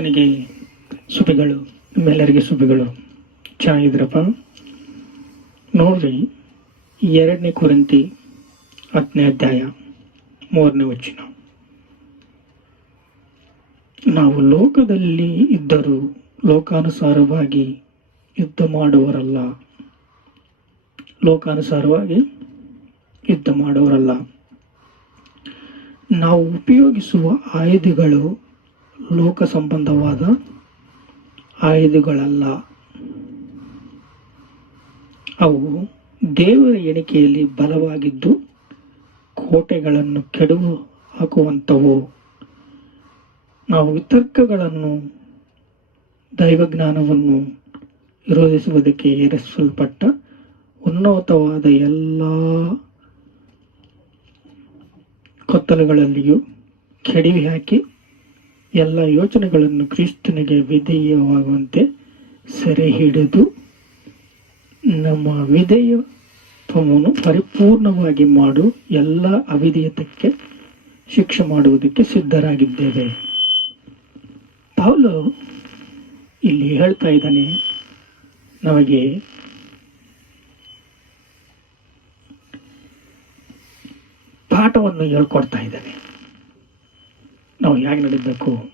ಕರ್ತನಿಗೆ ಶುಭಗಳು ನಿಮ್ಮೆಲ್ಲರಿಗೆ ಶುಭಗಳು ಚೆನ್ನಾಗಿದ್ರಪ್ಪ ನೋಡ್ರಿ, ಎರಡನೇ ಕುರಂತಿ ಹತ್ತನೇ ಅಧ್ಯಾಯ, ಮೂರನೇ ವಚನ. ನಾವು ಲೋಕದಲ್ಲಿ ಇದ್ದರೂ ಲೋಕಾನುಸಾರವಾಗಿ ಯುದ್ಧ ಮಾಡುವರಲ್ಲ ಲೋಕಾನುಸಾರವಾಗಿ ಯುದ್ಧ ಮಾಡುವರಲ್ಲ ನಾವು ಉಪಯೋಗಿಸುವ ಆಯುಧಗಳು ಲೋಕ ಸಂಬಂಧವಾದ ಆಯುಧಗಳಲ್ಲ. ಅವು ದೇವರ ಎಣಿಕೆಯಲ್ಲಿ ಬಲವಾಗಿದ್ದು ಕೋಟೆಗಳನ್ನು ಕೆಡವು ಹಾಕುವಂಥವು ನಾವು ವಿತರ್ಕಗಳನ್ನು, ದೈವಜ್ಞಾನವನ್ನು ವಿರೋಧಿಸುವುದಕ್ಕೆ ಏರಿಸಲ್ಪಟ್ಟ ಉನ್ನತವಾದ ಎಲ್ಲ ಕೊತ್ತಲುಗಳಲ್ಲಿಯೂ ಕೆಡವಿ ಹಾಕಿ ಎಲ್ಲ ಯೋಚನೆಗಳನ್ನು ಕ್ರಿಸ್ತನಿಗೆ ವಿಧೇಯವಾಗುವಂತೆ ಸೆರೆ ಹಿಡಿದು ನಮ್ಮ ವಿಧೇಯತ್ವವನ್ನು ಪರಿಪೂರ್ಣವಾಗಿ ಮಾಡು, ಎಲ್ಲ ಅವಿಧೇಯತಕ್ಕೆ ಶಿಕ್ಷೆ ಮಾಡುವುದಕ್ಕೆ ಸಿದ್ಧರಾಗಿದ್ದೇವೆ. ಪೌಲು ಇಲ್ಲಿ ಹೇಳ್ತಾ ಇದ್ದಾನೆ, ನಮಗೆ ಪಾಠವನ್ನು ಹೇಳ್ಕೊಡ್ತಾ ಇದ್ದಾನೆ. ನಾವು ಹೇಗೆ ನಡೀಬೇಕು?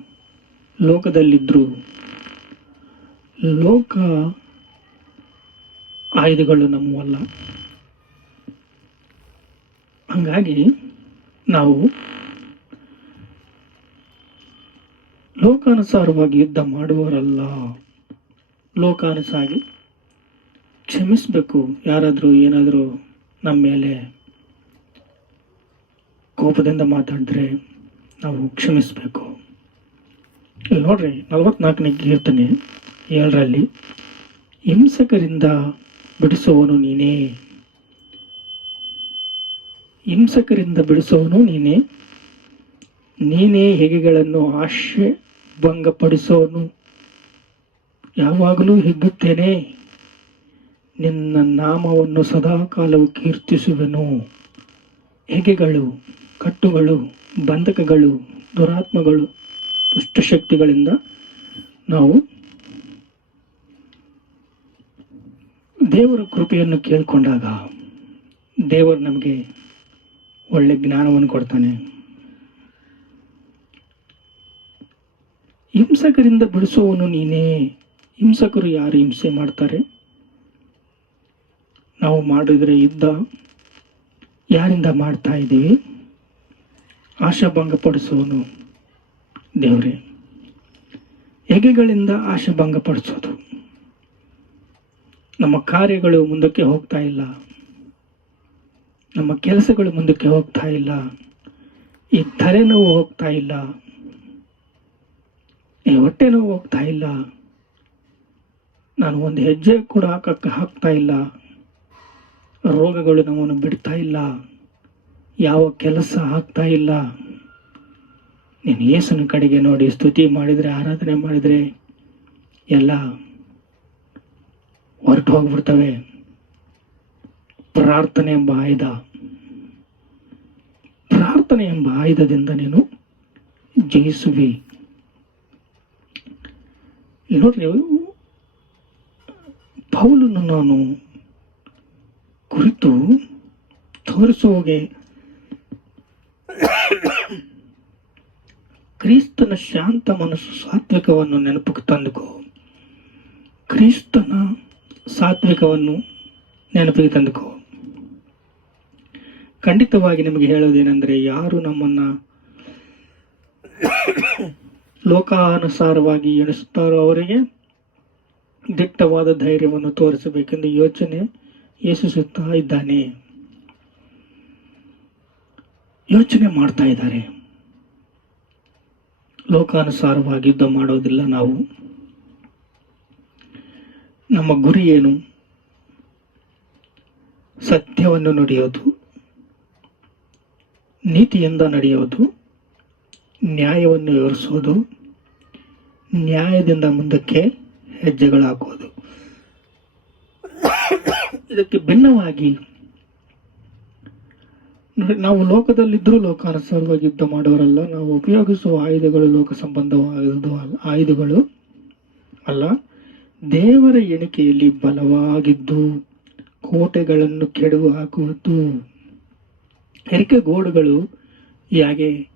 ಲೋಕದಲ್ಲಿದ್ದರೂ ಲೋಕ ಆಯುಧಗಳು ನಮ್ಮವಲ್ಲ. ಹಂಗಾಗಿ ನಾವು ಲೋಕಾನುಸಾರವಾಗಿ ಯುದ್ಧ ಮಾಡುವವರಲ್ಲ. ಲೋಕಾನುಸಾರಿ ಕ್ಷಮಿಸಬೇಕು. ಯಾರಾದರೂ ಏನಾದರೂ ನಮ್ಮ ಮೇಲೆ ಕೋಪದಿಂದ ಮಾತಾಡಿದ್ರೆ ನಾವು ಕ್ಷಮಿಸಬೇಕು. ಇಲ್ಲಿ ನೋಡ್ರಿ, ನಲವತ್ನಾಲ್ಕನೇ ಕೀರ್ತನೆ ಏಳರಲ್ಲಿ, ಹಿಂಸಕರಿಂದ ಬಿಡಿಸುವವನು ನೀನೇ. ಹಿಂಸಕರಿಂದ ಬಿಡಿಸುವವನು ನೀನೇ. ನೀನೇ ಹೆಗೆಗಳನ್ನು ಆಶೆ ಭಂಗಪಡಿಸೋನು ಯಾವಾಗಲೂ ಹಿಗ್ಗುತ್ತೇನೆ. ನಿನ್ನ ನಾಮವನ್ನು ಸದಾಕಾಲವು ಕೀರ್ತಿಸುವೆನು. ಹೆಗೆಗಳು, ಕಟ್ಟುಗಳು ಬಂಧಕಗಳು, ದುರಾತ್ಮಗಳು, ದುಷ್ಟಶಕ್ತಿಗಳಿಂದ ನಾವು ದೇವರ ಕೃಪೆಯನ್ನು ಕೇಳಿಕೊಂಡಾಗ ದೇವರು ನಮಗೆ ಒಳ್ಳೆ ಜ್ಞಾನವನ್ನು ಕೊಡ್ತಾನೆ. ಹಿಂಸಕರಿಂದ ಬಿಡಿಸುವವನು ನೀನೇ. ಹಿಂಸಕರು ಯಾರು ಹಿಂಸೆ ಮಾಡ್ತಾರೆ? ನಾವು ಮಾಡಿದರೆ ಯುದ್ಧ ಯಾರಿಂದ ಮಾಡ್ತಾ ಇದ್ದೀವಿ? ಆಶಾಭಂಗಪಡಿಸುವನು ದೇವರೇ. ಹೆಗೆಗಳಿಂದ ಆಶಾಭಂಗಪಡಿಸೋದು. ನಮ್ಮ ಕಾರ್ಯಗಳು ಮುಂದಕ್ಕೆ ಹೋಗ್ತಾ ಇಲ್ಲ. ನಮ್ಮ ಕೆಲಸಗಳು ಮುಂದಕ್ಕೆ ಹೋಗ್ತಾ ಇಲ್ಲ. ಈ ತಲೆನೋವು ಹೋಗ್ತಾ ಇಲ್ಲ. ಈ ಹೊಟ್ಟೆ ನೋವು ಹೋಗ್ತಾ ಇಲ್ಲ. ನಾನು ಒಂದು ಹೆಜ್ಜೆ ಕೂಡ ಹಾಕಕ್ಕೆ ಹಾಕ್ತಾ ಇಲ್ಲ. ರೋಗಗಳು ನಮ್ಮನ್ನು ಬಿಡ್ತಾ ಇಲ್ಲ. ಯಾವ ಕೆಲಸ ಆಗ್ತಾ ಇಲ್ಲ. ನೀನು ಯೇಸುನ ಕಡೆಗೆ ನೋಡಿ ಸ್ತುತಿ ಮಾಡಿದರೆ, ಆರಾಧನೆ ಮಾಡಿದರೆ ಎಲ್ಲ ಹೊರಟು ಹೋಗ್ಬಿಡ್ತವೆ. ಪ್ರಾರ್ಥನೆ ಎಂಬ ಆಯುಧ. ಪ್ರಾರ್ಥನೆ ಎಂಬ ಆಯುಧದಿಂದ ನೀನು ಜಯಿಸುವಿ. ನೋಡ್ರಿ ಪೌಲನ್ನು ನಾನು ಕುರಿತು ತೋರಿಸುವಾಗೆ ಕ್ರಿಸ್ತನ ಶಾಂತ ಮನಸ್ಸು ಸಾತ್ವಿಕವನ್ನು ನೆನಪಿಗೆ ತಂದುಕೋ. ಕ್ರಿಸ್ತನ ಸಾತ್ವಿಕವನ್ನು ನೆನಪಿಗೆ ತಂದುಕೋ. ಖಂಡಿತವಾಗಿ ನಿಮಗೆ ಹೇಳೋದೇನೆಂದರೆ ಯಾರು ನಮ್ಮನ್ನ ಲೋಕಾನುಸಾರವಾಗಿ ಎಣಿಸುತ್ತಾರೋ ಅವರಿಗೆ ದಿಟ್ಟವಾದ ಧೈರ್ಯವನ್ನು ತೋರಿಸಬೇಕೆಂದು ಯೋಚನೆ ಯಶಿಸುತ್ತಾ ಇದ್ದಾನೆ. ಯೋಚನೆ ಮಾಡ್ತಾ ಇದ್ದಾರೆ. ಲೋಕಾನುಸಾರವಾಗಿ ಯುದ್ಧ ಮಾಡೋದಿಲ್ಲ ನಾವು. ನಮ್ಮ ಗುರಿ ಏನು? ಸತ್ಯವನ್ನು ನುಡಿಯೋದು, ನೀತಿಯಿಂದ ನಡೆಯೋದು, ನ್ಯಾಯವನ್ನು ವಿವರಿಸೋದು ನ್ಯಾಯದಿಂದ ಮುಂದಕ್ಕೆ ಹೆಜ್ಜೆಗಳು ಹಾಕೋದು ಇದಕ್ಕೆ ಭಿನ್ನವಾಗಿ ನಾವು ಲೋಕದಲ್ಲಿದ್ದರೂ ಲೋಕಾನುಸಾರವಾಗಿ ಯುದ್ಧ ಮಾಡೋರಲ್ಲ, ನಾವು ಉಪಯೋಗಿಸುವ ಆಯುಧಗಳು ಲೋಕ ಸಂಬಂಧವಾದ ಆಯುಧಗಳು ಅಲ್ಲ. ದೇವರ ಎಣಿಕೆಯಲ್ಲಿ ಬಲವಾಗಿದ್ದು, ಕೋಟೆಗಳನ್ನು ಕೆಡವು ಹಾಕುವುದು. ಹೆರಿಕೆ ಗೋಡುಗಳು ಹೇಗೆ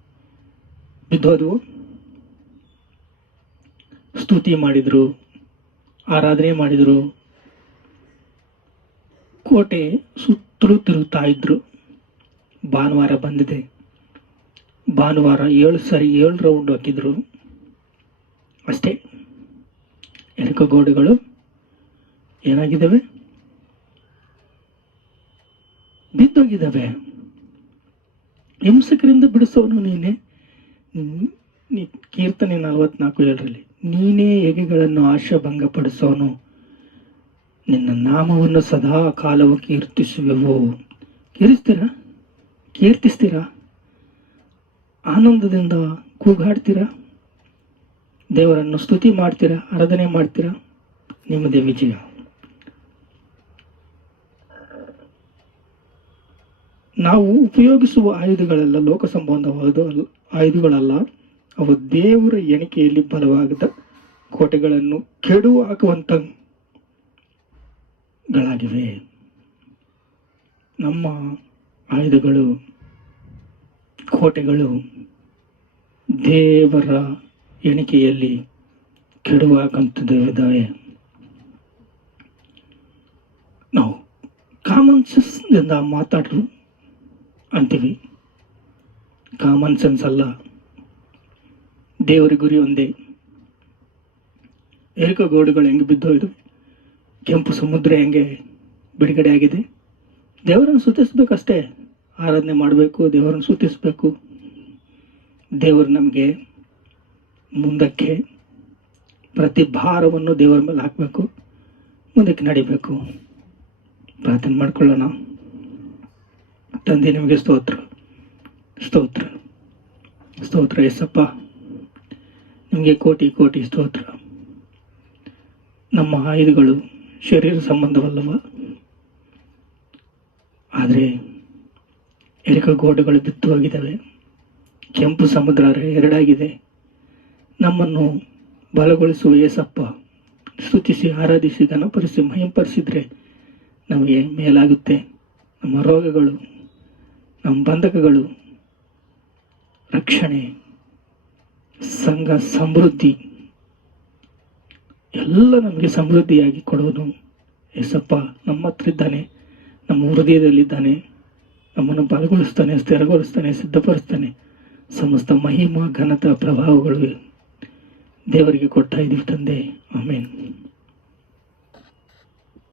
ಬಿದ್ದೋದು ಸ್ತುತಿ ಮಾಡಿದ್ರು, ಆರಾಧನೆ ಮಾಡಿದ್ರು. ಕೋಟೆ ಸುತ್ತಲೂ ತಿರುಗ್ತಾ ಇದ್ರು. ಭಾನುವಾರ ಬಂದಿದೆ. ಭಾನುವಾರ ಏಳು ಸರಿ ಏಳು ರೌಂಡ್ ಹಾಕಿದ್ರು. ಅಷ್ಟೇ. ಗೋಡೆಗಳು ಏನಾಗಿದ್ದಾವೆ? ಬಿದ್ದೋಗಿದ್ದಾವೆ. ಹಿಂಸಕರಿಂದ ಬಿಡಿಸೋನು ನೀನೆ. ಕೀರ್ತನೆ ನಲವತ್ನಾಲ್ಕು ಏಳರಲ್ಲಿ, ನೀನೇ ಎಗೆಗಳನ್ನು ಆಶಾಭಂಗಪಡಿಸೋನು. ನಿನ್ನ ನಾಮವನ್ನು ಸದಾ ಕಾಲವು ಕೀರ್ತಿಸುವೆವು. ಕೀರ್ತಿಸ್ತೀರಾ? ಕೀರ್ತಿಸ್ತೀರಾ ಆನಂದದಿಂದ ಕೂಗಾಡ್ತೀರಾ? ದೇವರನ್ನು ಸ್ತುತಿ ಮಾಡ್ತೀರಾ, ಆರಾಧನೆ ಮಾಡ್ತೀರಾ? ನಿಮ್ಮದೇ ವಿಜಯ. ನಾವು ಉಪಯೋಗಿಸುವ ಆಯುಧಗಳೆಲ್ಲ ಲೋಕ ಸಂಬಂಧವಾದ ಆಯುಧಗಳಲ್ಲ. ಅವು ದೇವರ ಎಣಿಕೆಯಲ್ಲಿ ಬಲವಾಗದ ಕೋಟೆಗಳನ್ನು ಕೆಡು ಹಾಕುವಂತ ಗಳಾಗಿವೆ ನಮ್ಮ ಆಯುಧಗಳು, ಕೋಟೆಗಳು ದೇವರ ಎಣಿಕೆಯಲ್ಲಿ ಕೆಡುವಾಗಂತದ್ದಾವೆ ನಾವು ಕಾಮನ್ ಸೆನ್ಸ್ನಿಂದ ಮಾತಾಡ್ರು ಅಂತೀವಿ. ಕಾಮನ್ ಸೆನ್ಸ್ ಅಲ್ಲ. ದೇವರ ಗುರಿ ಒಂದೇ. ಏರಿಕ ಗೋಡುಗಳು ಹೆಂಗೆ ಇದು ಕೆಂಪು ಸಮುದ್ರ ಹೆಂಗೆ ಬಿಡುಗಡೆ ಆಗಿದೆ ದೇವರನ್ನು ಸ್ತುತಿಸ್ಬೇಕಷ್ಟೇ. ಆರಾಧನೆ ಮಾಡಬೇಕು, ದೇವರನ್ನು ಸ್ತುತಿಸ್ಬೇಕು. ದೇವರು ನಮಗೆ ಮುಂದಕ್ಕೆ ಪ್ರತಿ ಭಾರವನ್ನು ದೇವರ ಮೇಲೆ ಹಾಕಬೇಕು, ಮುಂದಕ್ಕೆ ನಡಿಬೇಕು. ಪ್ರಾರ್ಥನೆ ಮಾಡ್ಕೊಳ್ಳೋಣ. ತಂದೆ, ನಿಮಗೆ ಸ್ತೋತ್ರ ಸ್ತೋತ್ರ ಸ್ತೋತ್ರ. ಎಸ್ಸಪ್ಪ ನಿಮಗೆ ಕೋಟಿ ಕೋಟಿ ಸ್ತೋತ್ರ. ನಮ್ಮ ಆಯುಧಗಳು ಶರೀರ ಸಂಬಂಧವಲ್ಲವ? ಆದರೆ ಎರಿಕ ಗೋಡೆಗಳು ಬಿತ್ತು ಹೋಗಿದ್ದಾವೆ. ಕೆಂಪು ಸಮುದ್ರ ಎರಡಾಗಿದೆ. ನಮ್ಮನ್ನು ಬಲಗೊಳಿಸುವ ಏಸಪ್ಪ, ಸ್ತುತಿಸಿ, ಆರಾಧಿಸಿ, ಘನಪರಿಸಿ, ಮಹಿಂಪರಿಸಿದ್ರೆ ನಮಗೆ ಮೇಲಾಗುತ್ತೆ. ನಮ್ಮ ರೋಗಗಳು, ನಮ್ಮ ಬಂಧಕಗಳು, ರಕ್ಷಣೆ, ಸಂಘ, ಸಮೃದ್ಧಿ, ಎಲ್ಲ ನಮಗೆ ಸಮೃದ್ಧಿಯಾಗಿ ಕೊಡುವುದು ಏಸಪ್ಪ. ನಮ್ಮ ಹತ್ರ ಇದ್ದಾನೆ. ನಮ್ಮ ಹೃದಯದಲ್ಲಿದ್ದಾನೆ, ನಮ್ಮನ್ನು ಬಲಗೊಳಿಸ್ತಾನೆ, ಸ್ಥಿರಗೊಳಿಸ್ತಾನೆ, ಸಿದ್ಧಪಡಿಸ್ತಾನೆ. ಸಮಸ್ತ ಮಹಿಮಾ ಘನತ ಪ್ರಭಾವಗಳು ದೇವರಿಗೆ ಕೊಟ್ಟ ಇದ್ದೀವಿ ತಂದೆ. ಆಮೇಲೆ